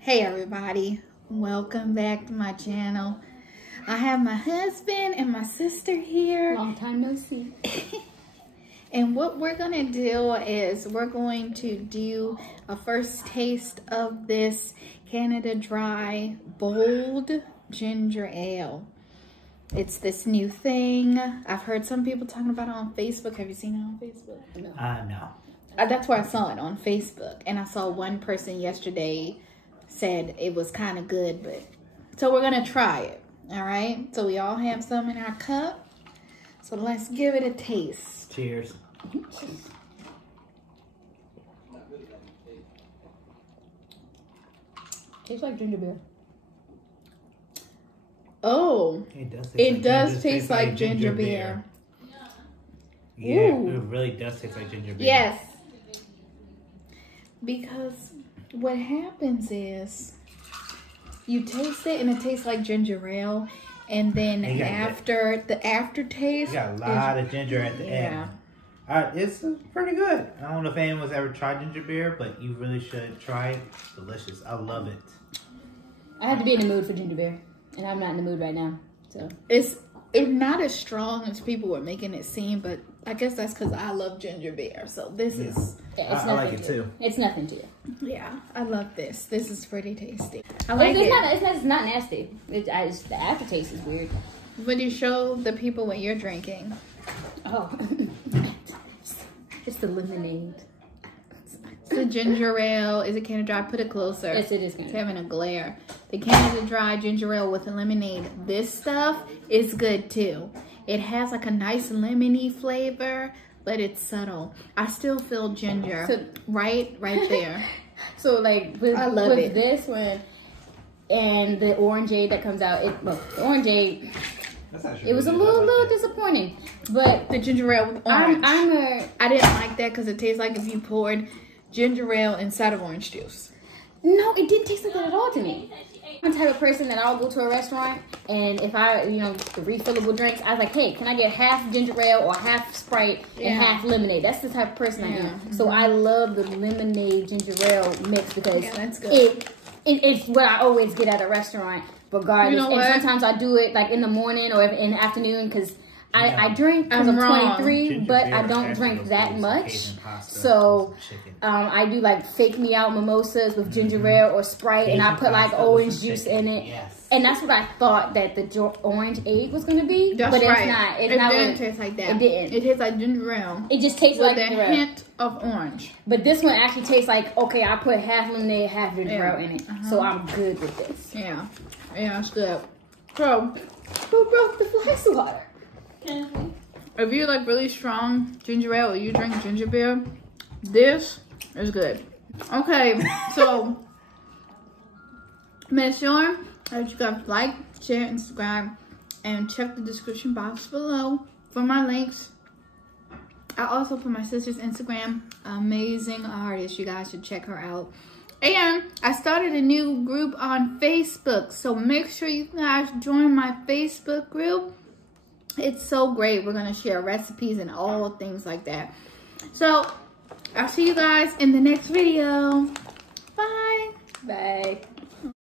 Hey everybody, welcome back to my channel. I have my husband and my sister here. Long time no see. And what we're gonna do is we're going to do a first taste of this Canada Dry Bold Ginger Ale. It's this new thing. I've heard some people talking about it on Facebook. Have you seen it on Facebook? No. That's where I saw it, on Facebook. And I saw one person yesterday said it was kind of good, but so we're gonna try it. All right, so we all have some in our cup, so let's give it a taste. Cheers. Tastes like ginger beer. Oh, it does taste like ginger beer. Yeah, Ooh. it really does taste like ginger beer. Yes, because what happens is you taste it and it tastes like ginger ale, and then after the aftertaste, You got a lot of ginger at the end. It's pretty good. I don't know if anyone's ever tried ginger beer, but you really should try it. It's delicious. I love it. I have to be in the mood for ginger beer, and I'm not in the mood right now. So it's not as strong as people were making it seem, but I guess that's because I love ginger beer. So this is, yeah, I like it too. It's nothing to you. yeah, I love this. This is pretty tasty. I It's, like it. it's not nasty. The aftertaste is weird. Would you show the people what you're drinking? Oh, it's the lemonade. It's the ginger ale. Is it Canada Dry? Put it closer. Yes, it is. It's having a glare. The Canada Dry ginger ale with the lemonade. This stuff is good too. It has like a nice lemony flavor, but it's subtle. I still feel ginger. So, right there. So like with this one and the orangeade that comes out, the orangeade, it was a little disappointing. But The ginger ale with orange. I didn't like that because it tastes like if you poured ginger ale inside of orange juice. No, it didn't taste like that at all to me. I'm the type of person that I'll go to a restaurant, and if I, the refillable drinks, I was like, hey, can I get half ginger ale or half Sprite and half lemonade? That's the type of person I am. So I love the lemonade ginger ale mix because that's good. It's what I always get at a restaurant, regardless. And sometimes I do it like in the morning or in the afternoon because I drink because I'm 23, but I don't drink that much. So I do like fake me out mimosas with ginger ale or Sprite, and I put like orange juice in it. Yes. And that's what I thought that the orange egg was gonna be, That's but right. it's not. It didn't taste like that. It didn't. It tastes like ginger ale. It just tastes like with a ginger ale. hint of orange. But this one actually tastes like, okay, I put half lemonade, half ginger ale in it, so I'm good with this. Yeah, it's good. So, Who broke the fly swatter? if you like really strong ginger ale or you drink ginger beer, this is good. Okay, so make sure that you guys like, share, and subscribe, and check the description box below for my links. I also put my sister's Instagram, amazing artist. You guys should check her out. And I started a new group on Facebook, so make sure you guys join my Facebook group. It's so great. We're going to share recipes and all things like that. So, I'll see you guys in the next video. Bye. Bye.